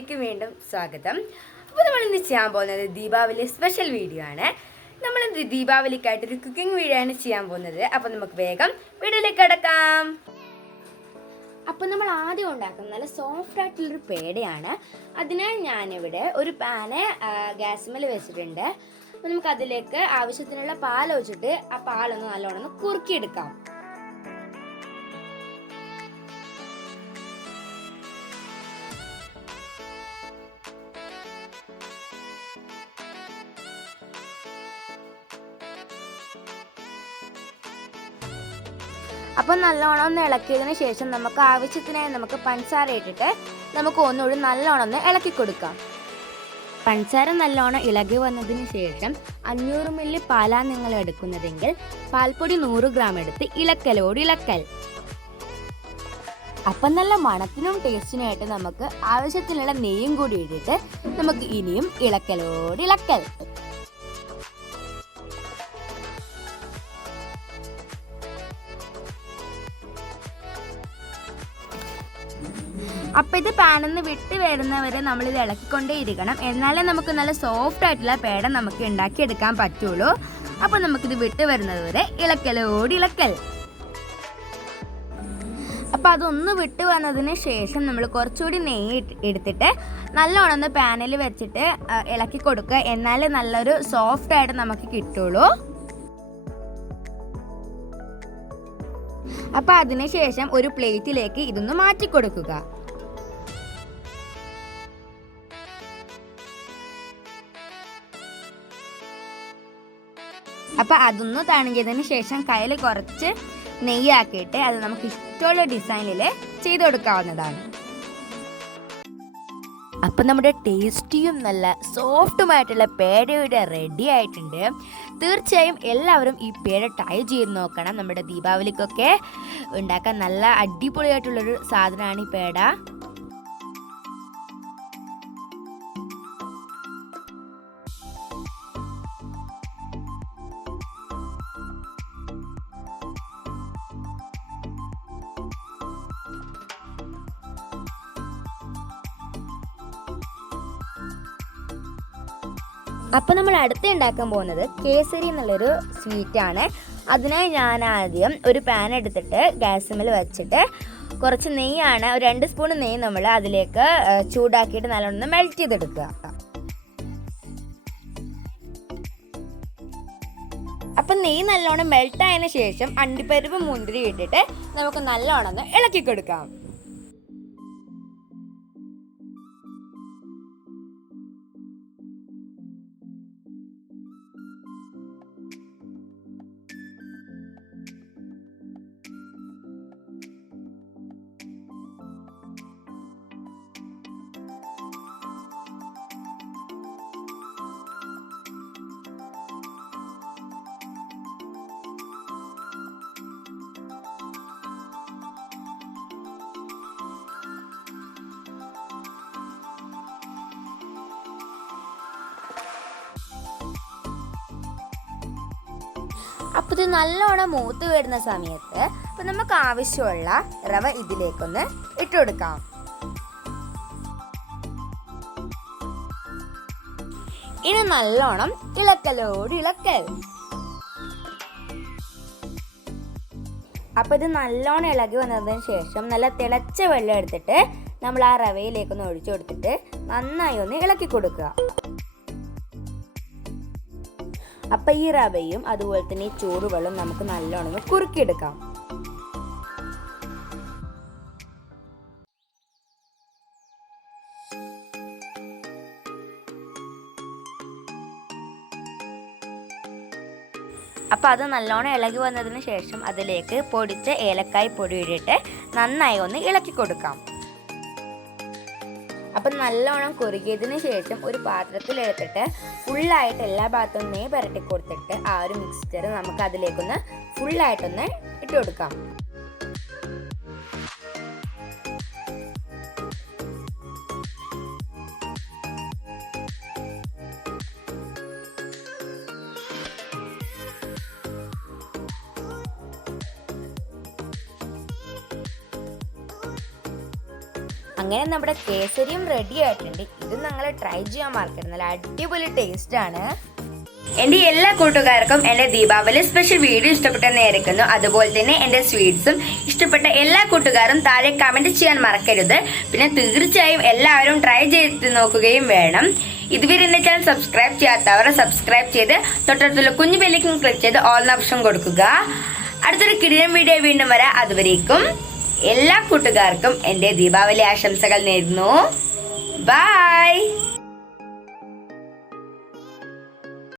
വീഡിയോയിലേക്ക് വീണ്ടും സ്വാഗതം. അപ്പോൾ നമ്മൾ ഇന്ന് ചെയ്യാൻ പോകുന്നത് ദീപാവലി സ്പെഷ്യൽ വീഡിയോ ആണ്. നമ്മൾ ദീപാവലിക്കായിട്ടൊരു കുക്കിംഗ് വീഡിയോ ആണ് ചെയ്യാൻ പോകുന്നത്. അപ്പോൾ നമുക്ക് വേഗം വീഡിയോയിലേക്ക് കടക്കാം. അപ്പോൾ നമ്മൾ ആദ്യം ഉണ്ടാക്കുന്നത് നല്ല സോഫ്റ്റ് ആയിട്ടുള്ളൊരു പേടയാണ്. അതിനായി ഞാനിവിടെ ഒരു പാന് ഗ്യാസ്മേൽ വെച്ചിട്ടുണ്ട്. അപ്പോൾ നമുക്ക് അതിലേക്ക് ആവശ്യത്തിനുള്ള പാൽ ഒഴിച്ചിട്ട് ആ പാലൊന്ന് നല്ലോണം കുറുക്കിയെടുക്കാം. അപ്പോൾ നല്ലോണം ഒന്ന് ഇളക്കിയതിന് ശേഷം നമുക്ക് ആവശ്യത്തിനായി പഞ്ചസാര ഇട്ടിട്ട് നമുക്ക് ഒന്നുകൂടി നല്ലോണം ഒന്ന് ഇളക്കി കൊടുക്കാം. പഞ്ചസാര നല്ലോണം ഇളകി വന്നതിന് ശേഷം 500 മില്ലി പാലാണ് നിങ്ങൾ എടുക്കുന്നതെങ്കിൽ പാൽപ്പൊടി 100 ഗ്രാം എടുത്ത് ഇളക്കലോട് ഇളക്കൽ. അപ്പം നല്ല മണത്തിനും ടേസ്റ്റിനായിട്ട് നമുക്ക് ആവശ്യത്തിനുള്ള നെയ്യും കൂടി ഇട്ടിട്ട് നമുക്ക് ഇനിയും ഇളക്കലോട് ഇളക്കൽ. അപ്പം ഇത് പാനിൽ നിന്ന് വിട്ട് വരുന്നവരെ നമ്മളിത് ഇളക്കിക്കൊണ്ടേ ഇരിക്കണം. എന്നാലേ നമുക്ക് നല്ല സോഫ്റ്റ് ആയിട്ടുള്ള പേട നമുക്ക് ഉണ്ടാക്കിയെടുക്കാൻ പറ്റുള്ളൂ. അപ്പം നമുക്കിത് വിട്ട് വരുന്നത് വരെ ഇളക്കലോട് ഇളക്കൽ. അപ്പം അതൊന്ന് വിട്ട് വന്നതിന് ശേഷം നമ്മൾ കുറച്ചുകൂടി നെയ്യ് എടുത്തിട്ട് നല്ലോണം ഒന്ന് പാനിൽ വെച്ചിട്ട് ഇളക്കി കൊടുക്കുക. എന്നാലേ നല്ലൊരു സോഫ്റ്റ് ആയിട്ട് നമുക്ക് കിട്ടുള്ളൂ. അപ്പം അതിന് ശേഷം ഒരു പ്ലേറ്റിലേക്ക് ഇതൊന്ന് മാറ്റി കൊടുക്കുക. അപ്പം അതൊന്ന് തണിഞ്ഞതിന് ശേഷം കയ്യിൽ കുറച്ച് നെയ്യാക്കിയിട്ട് അത് നമുക്ക് ഇഷ്ടമുള്ള ഡിസൈനിൽ ചെയ്ത് കൊടുക്കാവുന്നതാണ്. അപ്പം നമ്മുടെ ടേസ്റ്റിയും നല്ല സോഫ്റ്റുമായിട്ടുള്ള പേടയുടെ റെഡി ആയിട്ടുണ്ട്. തീർച്ചയായും എല്ലാവരും ഈ പേട ട്രൈ ചെയ്ത് നോക്കണം. നമ്മുടെ ദീപാവലിക്കൊക്കെ ഉണ്ടാക്കാൻ നല്ല അടിപൊളിയായിട്ടുള്ളൊരു സാധനമാണ് ഈ പേട. അപ്പം നമ്മൾ അടുത്ത് ഉണ്ടാക്കാൻ പോകുന്നത് കേസരി എന്നുള്ളൊരു സ്വീറ്റാണ്. അതിനായി ഞാൻ ആദ്യം ഒരു പാൻ എടുത്തിട്ട് ഗ്യാസിൽ വെച്ചിട്ട് കുറച്ച് നെയ്യാണ്, ഒരു 2 സ്പൂൺ നെയ്യ് നമ്മൾ അതിലേക്ക് ചൂടാക്കിയിട്ട് നല്ലോണം മെൽറ്റ് ചെയ്തെടുക്കുക. അപ്പം നെയ്യ് നല്ലോണം മെൽറ്റ് ആയതിനു ശേഷം അണ്ടിപ്പരിപ്പ് മുന്തിരി ഇട്ടിട്ട് നമുക്ക് നല്ലോണം ഇളക്കി കൊടുക്കാം. അപ്പോൾ ഇത് നല്ലോണം മൂത്ത് വരുന്ന സമയത്ത് അപ്പോൾ നമുക്ക് ആവശ്യമുള്ള റവ ഇതിലേക്കൊന്ന് ഇട്ട് കൊടുക്കാം. ഇനി നല്ലോണം ഇളക്കലോട് ഇളക്കൽ. അപ്പോൾ ഇത് നല്ലോണം ഇളകി വന്നതിന് ശേഷം നല്ല തിളച്ച വെള്ളം എടുത്തിട്ട് നമ്മൾ ആ റവയിലേക്കൊന്ന് ഒഴിച്ചു കൊടുത്തിട്ട് നന്നായി ഒന്ന് ഇളക്കി കൊടുക്കുക. അപ്പം ഈ റവയും അതുപോലെ തന്നെ ഈ ചൂടുവെള്ളം നമുക്ക് നല്ലോണം കുറുക്കിയെടുക്കാം. അപ്പം അത് നല്ലോണം ഇളകി വന്നതിന് ശേഷം അതിലേക്ക് പൊടിച്ച ഏലക്കായ് പൊടി ഇട്ടിട്ട് നന്നായി ഒന്ന് ഇളക്കി കൊടുക്കാം. അപ്പം നല്ലോണം കുറുകിയതിന് ശേഷം ഒരു പാത്രത്തിൽ എടുത്തിട്ട് ഫുള്ളായിട്ട് എല്ലാ ഭാഗത്തും നെയ്യ് പുരട്ടി കൊടുത്തിട്ട് ആ ഒരു മിക്സ്ചർ നമുക്ക് അതിലേക്കൊന്ന് ഫുള്ളായിട്ടൊന്ന് ഇട്ട് കൊടുക്കാം. അങ്ങനെ നമ്മുടെ കേസരിയും റെഡി ആയിട്ടുണ്ട്. ഇത് നിങ്ങൾ ട്രൈ ചെയ്യാൻ മറക്കരുത്, നല്ല അടിപൊളി ടേസ്റ്റ് ആണ്. എന്റെ എല്ലാ കൂട്ടുകാർക്കും എന്റെ ദീപാവലി സ്പെഷ്യൽ വീഡിയോ ഇഷ്ടപ്പെട്ടെന്ന് വിചാരിക്കുന്നു. അതുപോലെ തന്നെ എന്റെ സ്വീറ്റ്സും ഇഷ്ടപ്പെട്ട എല്ലാ കൂട്ടുകാരും താഴെ കമന്റ് ചെയ്യാൻ മറക്കരുത്. പിന്നെ തീർച്ചയായും എല്ലാവരും ട്രൈ ചെയ്ത് നോക്കുകയും വേണം. ഇതുവരെ എന്റെ ചാനൽ സബ്സ്ക്രൈബ് ചെയ്യാത്തവർ സബ്സ്ക്രൈബ് ചെയ്ത് തൊട്ടടുത്തുള്ള കുഞ്ഞു ബെല്ലിക്കും ക്ലിക്ക് ചെയ്ത് ഓൾ എന്ന ഓപ്ഷൻ കൊടുക്കുക. അടുത്തൊരു കിടിലൻ വീഡിയോ വീണ്ടും വരാം. അതുവരേക്കും എല്ലാ കൂട്ടുകാർക്കും എന്റെ ദീപാവലി ആശംസകൾ നേരുന്നു. ബൈ.